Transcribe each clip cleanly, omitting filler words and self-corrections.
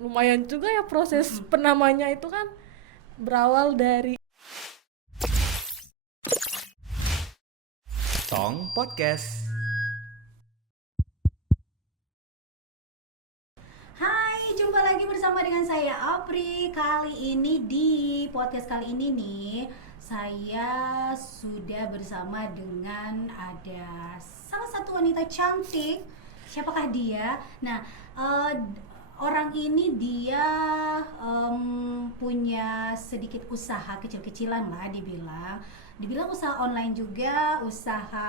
lumayan juga ya proses penamanya itu kan berawal dari Tong Podcast. Hai, jumpa lagi bersama dengan saya Apri. Kali ini di podcast kali ini nih, saya sudah bersama dengan ada salah satu wanita cantik. Siapakah dia? Nah, eh, orang ini dia punya sedikit usaha kecil-kecilan lah dibilang usaha online juga, usaha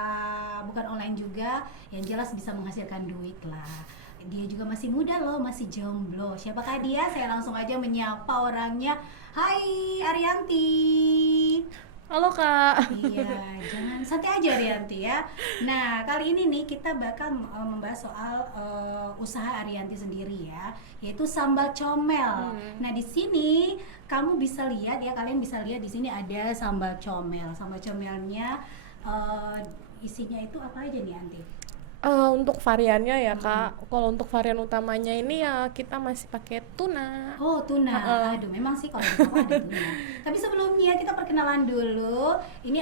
bukan online juga, yang jelas bisa menghasilkan duit lah. Dia juga masih muda loh, masih jomblo. Siapakah dia? Saya langsung aja menyapa orangnya. Hai Arianti. halo kak. Iya, jangan santai aja Arianti ya. Nah, kali ini nih kita bakal membahas soal usaha Arianti sendiri ya, yaitu sambal comel. Nah, di sini kamu bisa lihat ya, kalian bisa lihat di sini ada sambal comel. Sambal comelnya isinya itu apa aja nih, Anti? Untuk variannya ya kak, kalau untuk varian utamanya ini ya kita masih pakai tuna. Oh, tuna. Aduh, memang sih kalau di Papua ada tuna. Tapi sebelumnya kita perkenalan dulu. Ini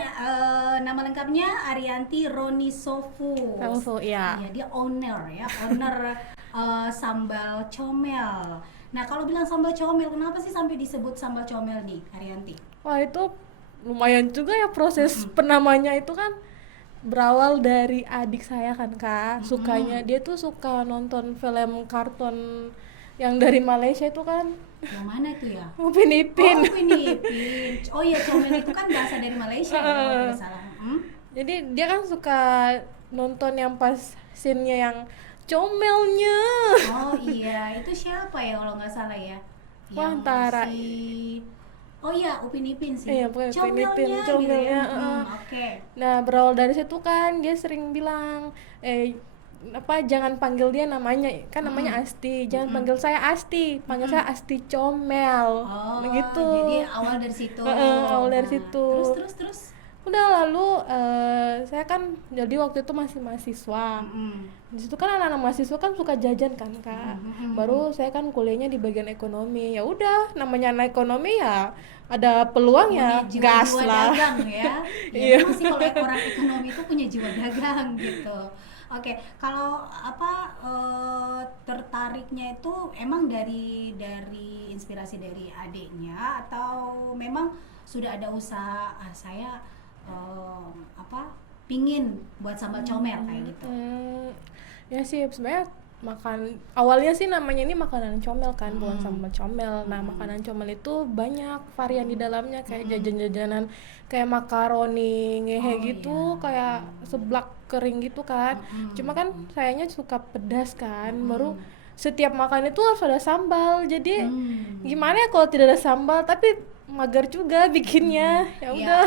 nama lengkapnya Arianti Roni Sofu. Langsung ya. Iya, dia owner ya, owner sambal comel. Nah, kalau bilang sambal comel, kenapa sih sampai disebut sambal comel nih, Arianti? Wah itu lumayan juga ya proses penamanya itu kan berawal dari adik saya kan kak, sukanya dia tuh suka nonton film kartun yang dari Malaysia itu kan. Yang mana tuh ya? Upin Ipin. Oh, Upin Ipin. Oh iya, comel itu kan bahasa dari Malaysia ya, kalau tidak salah. Jadi dia kan suka nonton yang pas scene-nya yang comelnya. Oh iya, itu siapa ya kalau nggak salah ya? Wah, Yang antara Oh iya, Upin Ipin sih. iya pokoknya Upin Ipin Comelnya gitu comelnya. ya. Oke. Nah berawal dari situ kan dia sering bilang apa jangan panggil dia namanya kan namanya Asti, jangan panggil saya Asti, panggil saya Asti Comel. Oh, Begitu. jadi awal dari situ. Awal dari Nah, situ. terus. Udah lalu saya kan jadi waktu itu masih mahasiswa. Di situ kan anak-anak mahasiswa kan suka jajan kan kak. Baru saya kan kuliahnya di bagian ekonomi. Ya udah namanya anak ekonomi ya ada peluang ya Punya gas jiwa lah. dagang ya. Iya. Memang sih kalau orang ekonomi itu punya jiwa dagang gitu. Oke, kalau apa tertariknya itu emang dari inspirasi dari adiknya atau memang sudah ada usaha saya apa pingin buat sambal comel kayak gitu. Ya sih sebenarnya makan awalnya sih namanya ini makanan comel kan bukan sambal comel. Nah makanan comel itu banyak varian di dalamnya kayak jajan-jajanan kayak makaroni ngehe Oh, gitu iya. kayak seblak kering gitu kan. Cuma kan sayanya suka pedas kan. Baru setiap makan itu harus ada sambal. Jadi gimana ya kalau tidak ada sambal tapi mager juga bikinnya. Ya udah.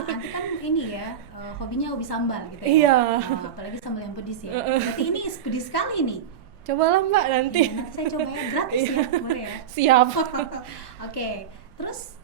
Nanti kan ini ya hobinya hobi sambal gitu ya. Iya. Apalagi sambal yang pedis ya. Berarti ini pedis sekali nih. Cobalah Mbak nanti. Iya, nanti saya coba ya gratis ya, boleh ya. Siap. Oke, terus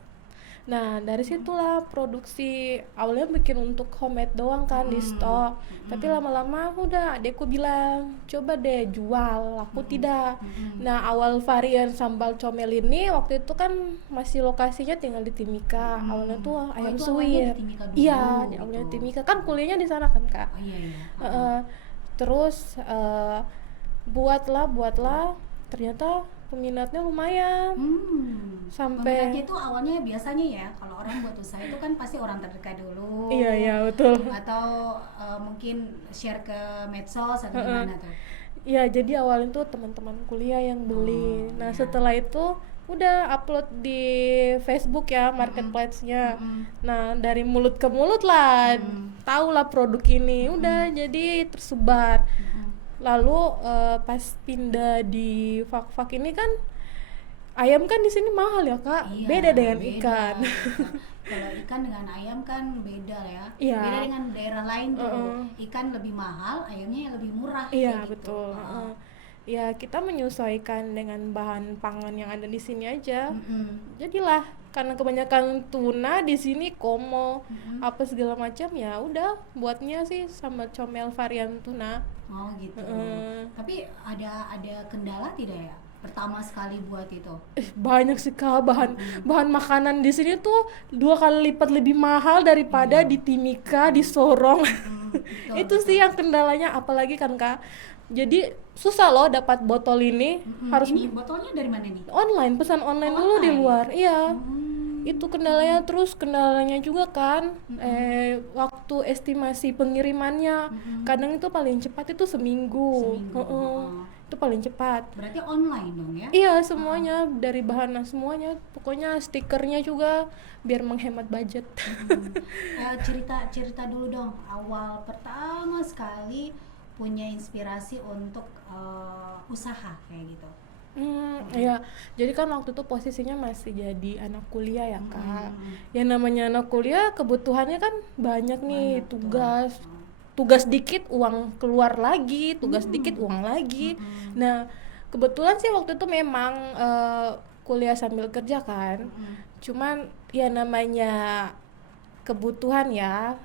Nah dari situlah produksi awalnya bikin untuk homemade doang kan di stok. Tapi lama-lama udah adekku bilang coba deh jual, aku tidak. Nah awal varian sambal comel ini waktu itu kan masih lokasinya tinggal di Timika. Awalnya tuh ayam itu awalnya suwir. di Timika dulu, Iya, gitu. awalnya di Timika kan kuliahnya di sana kan kak. oh iya. Terus buatlah ternyata peminatnya lumayan. Sampai Peminatnya itu awalnya biasanya ya kalau orang buat usaha itu kan pasti orang terdekat dulu. iya betul. Atau mungkin share ke medsos atau gimana tuh. Iya, jadi awalnya tuh teman-teman kuliah yang beli. Nah, setelah itu udah upload di Facebook ya marketplace-nya. Nah, dari mulut ke mulut lah, tahu lah produk ini. Udah jadi tersebar. Lalu pas pindah di Fak-Fak ini kan ayam kan di sini mahal ya kak, Iya, beda dengan beda. ikan. Kalau ikan dengan ayam kan beda ya. Iya. Beda dengan daerah lain tuh. Ikan lebih mahal, ayamnya lebih murah. Iya kayak gitu. betul. Ya kita menyesuaikan dengan bahan pangan yang ada di sini aja. Jadilah karena kebanyakan tuna di sini komo apa segala macam ya udah buatnya sih sama comel varian tuna. Oh gitu. Tapi ada kendala tidak ya pertama sekali buat itu? Banyak sih Kak, bahan makanan di sini tuh 2 kali lipat lebih mahal daripada di Timika, di Sorong. Betul, Itu sih yang kendalanya, apalagi kan Kak. Jadi susah loh dapat botol ini, harus Ini botolnya dari mana nih? online, pesan online dulu di Online? luar. Iya. Hmm. Itu kendalanya, terus kendalanya juga kan waktu estimasi pengirimannya. Kadang itu paling cepat itu seminggu. Seminggu, Itu paling cepat. Berarti online dong ya? Iya, semuanya dari bahan semuanya, pokoknya stikernya juga biar menghemat budget. Cerita dulu dong, awal pertama sekali punya inspirasi untuk usaha kayak gitu. Ya, jadi kan waktu itu posisinya masih jadi anak kuliah ya Kak. Yang namanya anak kuliah kebutuhannya kan banyak nih, Banyak, tugas dikit uang keluar lagi, tugas dikit uang lagi. Nah, kebetulan sih waktu itu memang kuliah sambil kerja kan. Cuman ya namanya kebutuhan ya,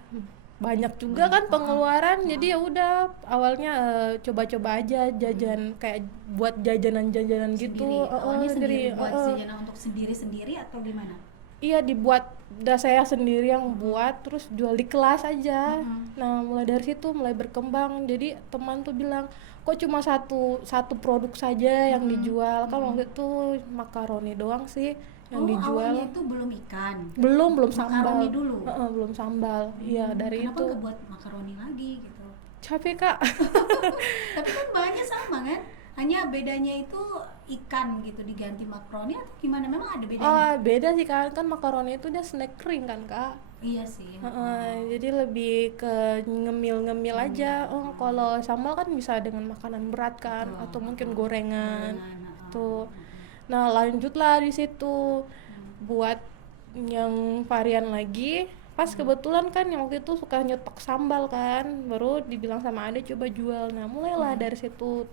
banyak juga kan pengeluaran, jadi ya udah awalnya coba-coba aja jajan, kayak buat jajanan-jajanan gitu. Sendiri, awalnya sendiri buat heeh. jajanan untuk sendiri atau gimana? Iya, dibuat, saya sendiri yang buat, terus jual di kelas aja. Nah, mulai dari situ mulai berkembang. Jadi teman tuh bilang, kok cuma satu produk saja yang dijual? Kan waktu itu makaroni doang sih yang dijual. Awalnya itu belum ikan. Belum sambal. Makaroni dulu. Belum sambal. Iya, dari Kenapa itu. nggak buat makaroni lagi gitu? Capek Kak. Tapi kan bahannya sama kan? Hanya bedanya itu ikan gitu diganti makaroni atau gimana? Memang ada bedanya? Oh, beda sih kan makaroni itu dia snack kering kan Kak. Iya sih. Jadi lebih ke ngemil-ngemil aja. Oh, kalau sambal kan bisa dengan makanan berat kan, atau mungkin gorengan. Tuh. Nah, lanjutlah di situ buat yang varian lagi. Pas kebetulan kan yang waktu itu suka nyetok sambal kan, baru dibilang sama Ade coba jual. Nah, mulailah dari situ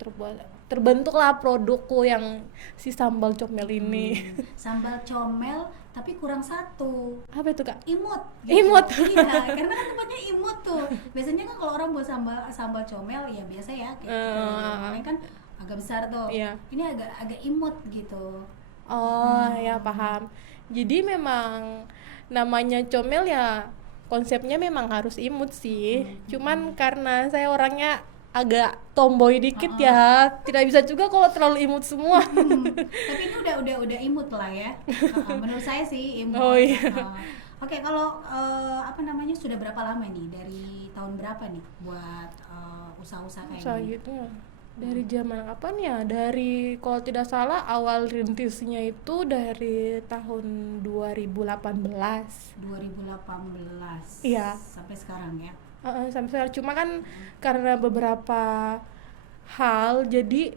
terbentuklah produkku yang si sambal comel ini. Sambal comel tapi kurang satu. Apa itu Kak? Imut. Imut. Iya, karena kan tempatnya imut tuh. Biasanya kan kalau orang buat sambal comel ya biasa ya kayak gitu. Yang lain kan agak besar tuh. Iya. Ini agak imut gitu. Oh, ya paham. Jadi memang namanya comel ya konsepnya memang harus imut sih. Cuman karena saya orangnya agak tomboy dikit ya, tidak bisa juga kalau terlalu imut semua. Tapi ini udah imut lah ya. Menurut saya sih imut. Oh iya. Oke, kalau apa namanya sudah berapa lama nih? Dari tahun berapa nih buat usaha-usaha kayak Usaha gini? gitu ya. Dari zaman kapan ya? Dari kalau tidak salah awal rintisnya itu dari tahun 2018. 2018. Iya. Sampai sekarang ya. Sampai sekarang, cuma kan karena beberapa hal jadi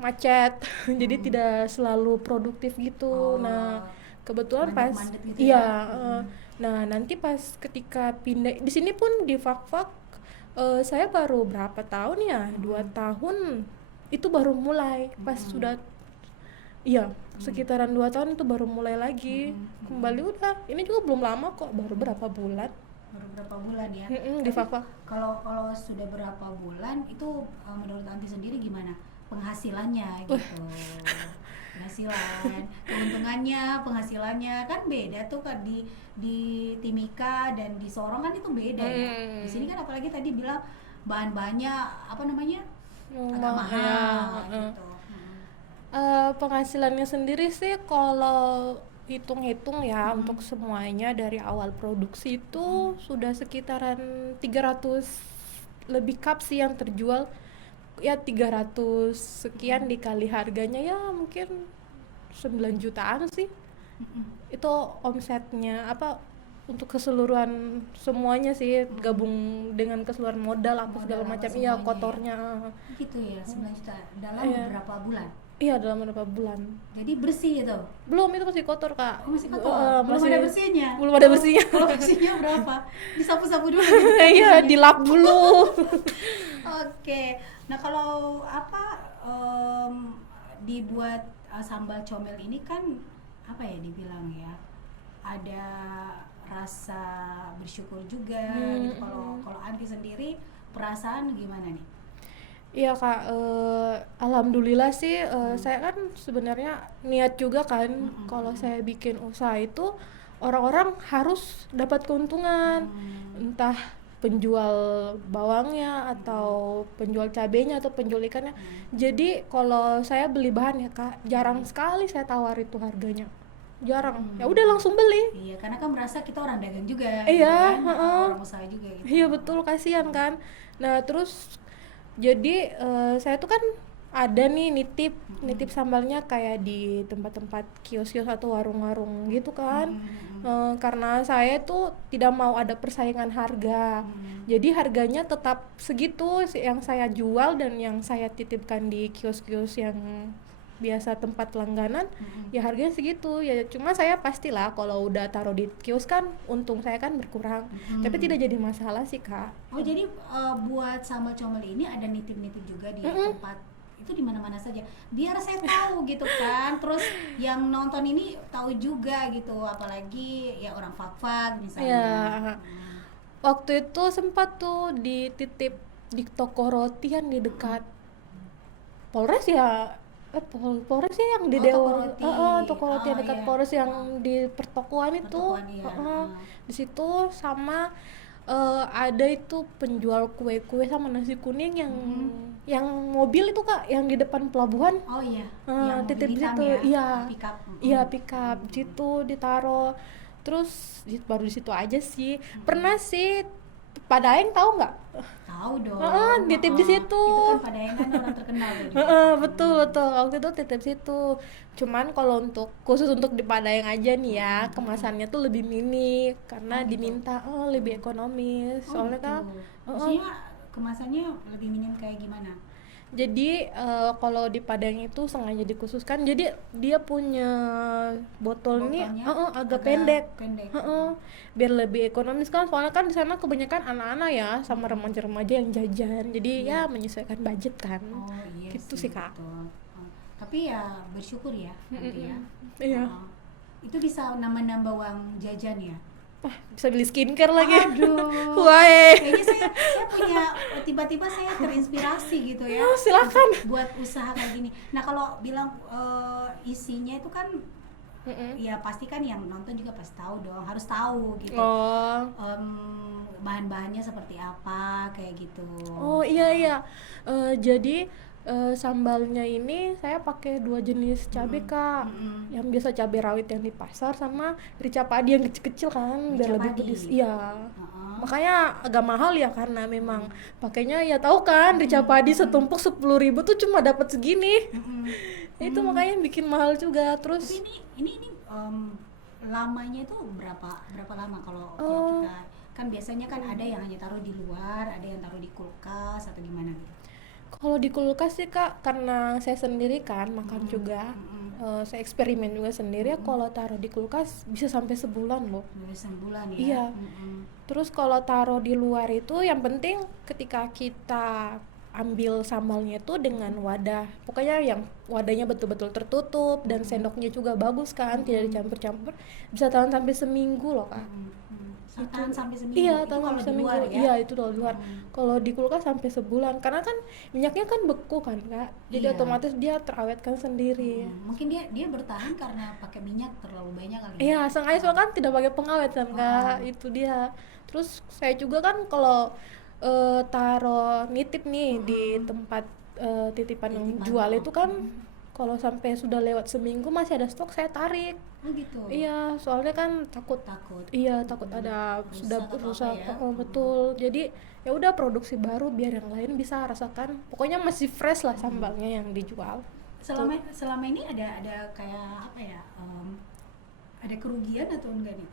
macet. Jadi tidak selalu produktif gitu. Nah, kebetulan pas Mandek-mandek gitu iya, ya? nah nanti pas ketika pindah di sini pun di Fakfak, saya baru berapa tahun ya, 2 tahun itu baru mulai. Pas sudah iya sekitaran 2 tahun itu baru mulai lagi kembali. Udah ini juga belum lama kok, baru berapa bulan. Baru berapa bulan ya? Di Fakfak. Kalau sudah berapa bulan itu menurut Anti sendiri gimana penghasilannya gitu? Penghasilan, keuntungannya, penghasilannya kan beda tuh kan di Timika dan di Sorong kan itu beda ya. Di sini kan apalagi tadi bilang bahan-bahannya apa namanya agak mahal gitu. Penghasilannya sendiri sih kalau hitung-hitung ya, untuk semuanya dari awal produksi itu sudah sekitaran 300 lebih cup sih yang terjual. Ya 300 sekian dikali harganya ya mungkin 9 jutaan sih. Itu omsetnya apa untuk keseluruhan semuanya sih, gabung dengan keseluruhan modal apa segala macam. Iya, kotornya. Gitu ya, 9 juta dalam berapa bulan? Iya, dalam beberapa bulan. Jadi bersih itu? Belum, itu masih kotor Kak. Masih kotor? Belum ada bersihnya? Belum ada bersihnya. Kalau bersihnya berapa? Disapu-sapu dulu gitu? Iya, dilap dulu. Oke, nah kalau apa dibuat sambal comel ini kan apa ya dibilang ya, ada rasa bersyukur juga gitu. Kalau Anti sendiri perasaan gimana nih? Iya kak, alhamdulillah sih saya kan sebenarnya niat juga kan kalau saya bikin usaha itu orang-orang harus dapat keuntungan, entah penjual bawangnya atau penjual cabenya atau penjual ikannya. Jadi kalau saya beli bahan ya kak, jarang sekali saya tawar itu harganya, jarang. Ya udah langsung beli. Iya, karena kan merasa kita orang dagang juga, gitu Iya, kan, heeh. orang usaha juga gitu. Iya betul, kasihan kan. Nah terus jadi saya tuh kan ada nih nitip sambalnya kayak di tempat-tempat kios-kios atau warung-warung gitu kan. Karena saya tuh tidak mau ada persaingan harga, jadi harganya tetap segitu yang saya jual dan yang saya titipkan di kios-kios yang biasa tempat langganan, ya harganya segitu ya. Cuma saya pastilah kalau udah taruh di kios kan untung saya kan berkurang, tapi tidak jadi masalah sih kak. Oh, jadi buat sambal comel ini ada nitip-nitip juga di tempat itu di mana-mana saja. Biar saya tahu gitu kan. Terus yang nonton ini tahu juga gitu, apalagi ya orang fak-fak misalnya. Ya, waktu itu sempat tuh dititip di toko roti yang di dekat Polres ya. Polres ya yang di Oh, toko Dewa. roti. Toko roti yang Oh, dekat iya. Polres yang di pertokoan itu. Pertokoan, iya. Di situ sama ada itu penjual kue-kue sama nasi kuning yang mobil itu kak, yang di depan pelabuhan. Oh iya, yang Titip mobil hitam situ, ya, iya. pick up. Iya, pick up situ ditaro. Terus baru di situ aja sih. Pernah sih Padaeng tahu nggak? Tahu dong. Nitip di situ. Itu kan Padaeng kan orang terkenal tuh. Betul betul. Waktu itu titip situ. Cuman kalau khusus untuk di Padaeng aja nih ya, kemasannya tuh lebih mini karena diminta lebih ekonomis. Oh, Soalnya gitu. kan Maksudnya kemasannya lebih minim kayak gimana? jadi kalau di Padang itu sengaja dikhususkan, jadi dia punya botol ini Botolnya agak pendek, pendek. biar lebih ekonomis kan. Soalnya kan di sana kebanyakan anak-anak ya sama remaja-remaja yang jajan, jadi ya menyesuaikan budget kan. Oh iya Gitu sih kak. betul. Tapi ya bersyukur ya nanti ya. Iya. Itu bisa nambah-nambah uang jajan ya. Wah, bisa beli skincare lagi. Aduh. Wah, Kayaknya saya punya, tiba-tiba saya terinspirasi gitu ya. silakan. Buat usaha kayak gini. Nah, kalau bilang isinya itu kan ya pasti kan yang nonton juga pasti tahu dong, harus tahu gitu. Oh. Bahan-bahannya seperti apa kayak gitu. Oh iya. Jadi sambalnya ini saya pakai 2 jenis cabai kak. Yang biasa cabai rawit yang di pasar sama rica padi yang kecil-kecil kan, biar Rica lebih padi. pedes. Iya. Makanya agak mahal ya karena memang pakainya ya tahu kan rica padi setumpuk 10.000 tuh cuma dapat segini. Itu makanya bikin mahal juga. Terus Tapi ini lamanya itu berapa lama kalau kita kan biasanya kan ada yang hanya taruh di luar, ada yang taruh di kulkas atau gimana gitu. kalau di kulkas sih kak, karena saya sendiri kan makan juga, saya eksperimen juga sendiri ya. Kalau taruh di kulkas bisa sampai sebulan loh. Sebulan ya. Iya. Terus kalau taruh di luar itu yang penting ketika kita ambil sambalnya itu dengan wadah, pokoknya yang wadahnya betul-betul tertutup dan sendoknya juga bagus kan, tidak dicampur-campur, bisa tahan sampai seminggu loh kak. Tahan sampai seminggu. Iya, Itu tahan kalau sampai di seminggu. luar ya. Iya, itu kalau di luar. Kalau di kulkas sampai sebulan, karena kan minyaknya kan beku kan kak, jadi Iya. otomatis dia terawetkan sendiri. Mungkin dia bertahan karena pakai minyak terlalu banyak kali. Iya, sengaja soalnya kan tidak pakai pengawet kan kak, itu dia. Terus saya juga kan kalau taruh nitip nih di tempat titipan yang jual itu kan, kalau sampai sudah lewat seminggu masih ada stok saya tarik. Oh gitu. Iya, soalnya kan takut. Iya, takut ada sudah atau rusak. apa ya. Betul. Jadi ya udah produksi baru biar yang lain bisa rasakan. Pokoknya masih fresh lah sambalnya yang dijual. Selama ini ada kayak apa ya? Ada kerugian atau enggak nih?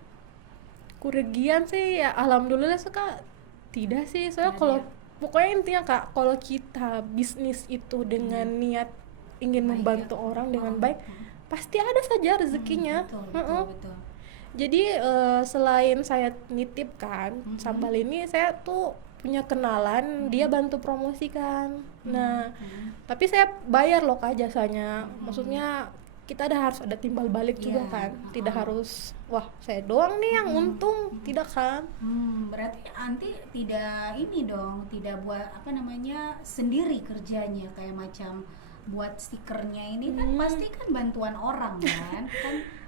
Kerugian sih ya alhamdulillah suka tidak sih. Soalnya Tidak kalau ya. pokoknya intinya kak, kalau kita bisnis itu dengan niat ingin Baik membantu ya. orang dengan baik, pasti ada saja rezekinya. Betul. Jadi selain saya nitip kan sambal ini, saya tuh punya kenalan, dia bantu promosikan. Nah, tapi saya bayar loh kak jasanya. Maksudnya kita harus ada timbal balik juga kan, tidak harus wah saya doang nih yang untung, tidak kan. Berarti Anti tidak ini dong, tidak buat apa namanya sendiri kerjanya kayak macam buat stikernya ini kan pasti kan bantuan orang kan,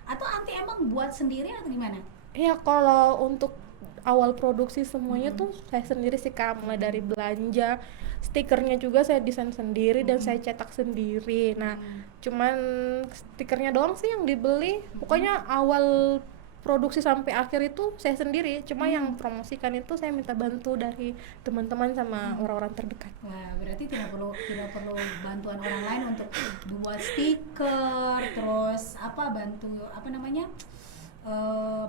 atau Anti emang buat sendiri atau gimana? Ya kalau untuk awal produksi semuanya tuh saya sendiri sih Kak, mulai dari belanja, stikernya juga saya desain sendiri dan saya cetak sendiri. Nah, cuman stikernya doang sih yang dibeli. Pokoknya awal produksi sampai akhir itu saya sendiri. Cuma yang promosikan itu saya minta bantu dari teman-teman sama orang-orang terdekat. Wah, berarti tidak perlu bantuan orang lain untuk buat stiker, terus bantu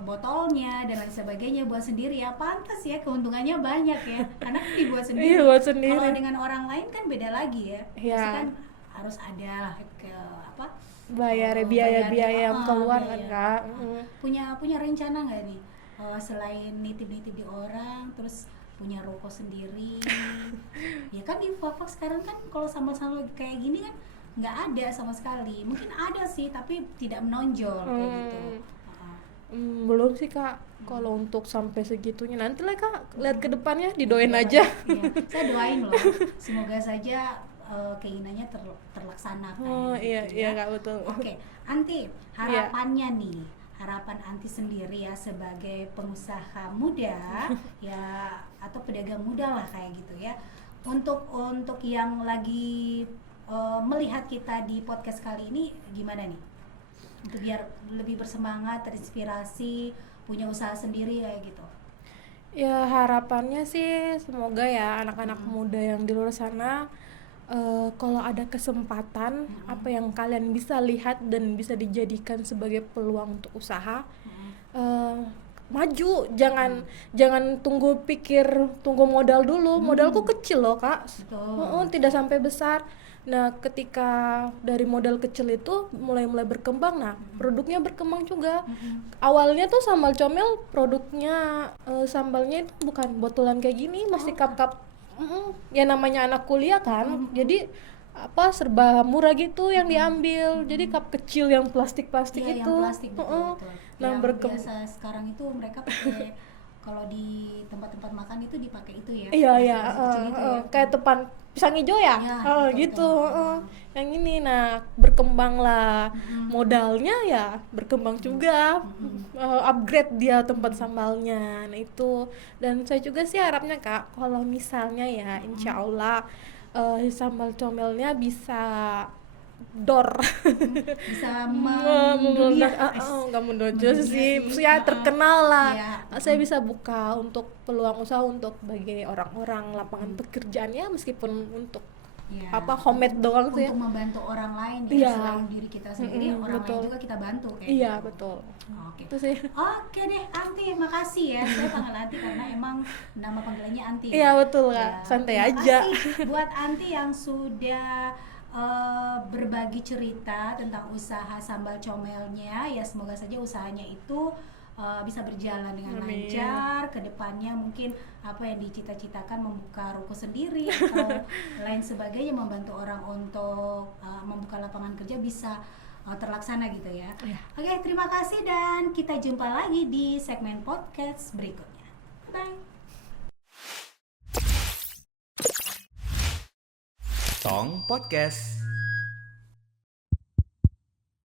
botolnya dan lain sebagainya, buat sendiri ya. Pantas ya, keuntungannya banyak ya karena kan dibuat sendiri. Iya, buat sendiri. Kalau dengan orang lain kan beda lagi ya. Iya. Pasti kan harus ada bayar biaya-biaya yang keluar kan Kak. Punya rencana nggak nih selain nitip-nitip di orang terus punya ruko sendiri? Ya kan di Fak sekarang kan kalau sambal-sambal kayak gini kan nggak ada sama sekali. Mungkin ada sih tapi tidak menonjol kayak gitu. Belum sih Kak, kalau untuk sampai segitunya nanti lah Kak, lihat ke depannya, didoain aja. Iya. Saya doain loh, semoga saja keinginannya terlaksana. Iya Kak, betul. Oke, Anti, harapannya nih, harapan Anti sendiri ya sebagai pengusaha muda ya atau pedagang muda lah kayak gitu ya, untuk yang lagi melihat kita di podcast kali ini gimana nih? Untuk biar lebih bersemangat, terinspirasi, punya usaha sendiri kayak gitu. Ya harapannya sih semoga ya anak-anak muda yang di luar sana kalau ada kesempatan apa yang kalian bisa lihat dan bisa dijadikan sebagai peluang untuk usaha, maju, jangan tunggu modal dulu. Modalku kecil loh Kak. Tidak sampai besar. Nah, ketika dari modal kecil itu mulai berkembang, nah produknya berkembang juga. Awalnya tuh sambal comel produknya sambalnya itu bukan botolan kayak gini, masih cup-cup. Ya namanya anak kuliah kan, jadi serba murah gitu yang diambil. Jadi cup kecil yang plastik Iya, itu. Yang plastik betul. Nah, yang biasa sekarang itu mereka pakai kalau di tempat-tempat makan itu dipakai itu ya. Iya, gitu ya. kayak tepan pisang hijau ya, gitu. Yang ini, nah berkembang lah, modalnya ya berkembang juga, upgrade dia tempat sambalnya, nah itu. Dan saya juga sih harapnya Kak, kalau misalnya ya, insya Allah sambal comelnya bisa bisa nggak mendunia sih, maksudnya terkenal lah. Saya bisa buka untuk peluang usaha untuk bagi orang-orang lapangan pekerjaannya, meskipun untuk homemade doang sih. Untuk membantu orang lain ya, selain diri kita sendiri, orang lain juga kita bantu kayak gitu. Betul. Oke. Itu sih. Oke deh, Anti, makasih ya. Saya panggil Anti karena emang nama panggilannya Anti. Iya, betul Kak. Santai aja. Makasih buat Anti yang sudah berbagi cerita tentang usaha sambal comelnya ya. Semoga saja usahanya itu bisa berjalan dengan lancar. Kedepannya mungkin apa yang dicita-citakan, membuka ruko sendiri atau lain sebagainya, membantu orang untuk membuka lapangan kerja bisa terlaksana gitu ya. Oke, terima kasih dan kita jumpa lagi di segmen podcast berikutnya. Bye. Tong Podcast.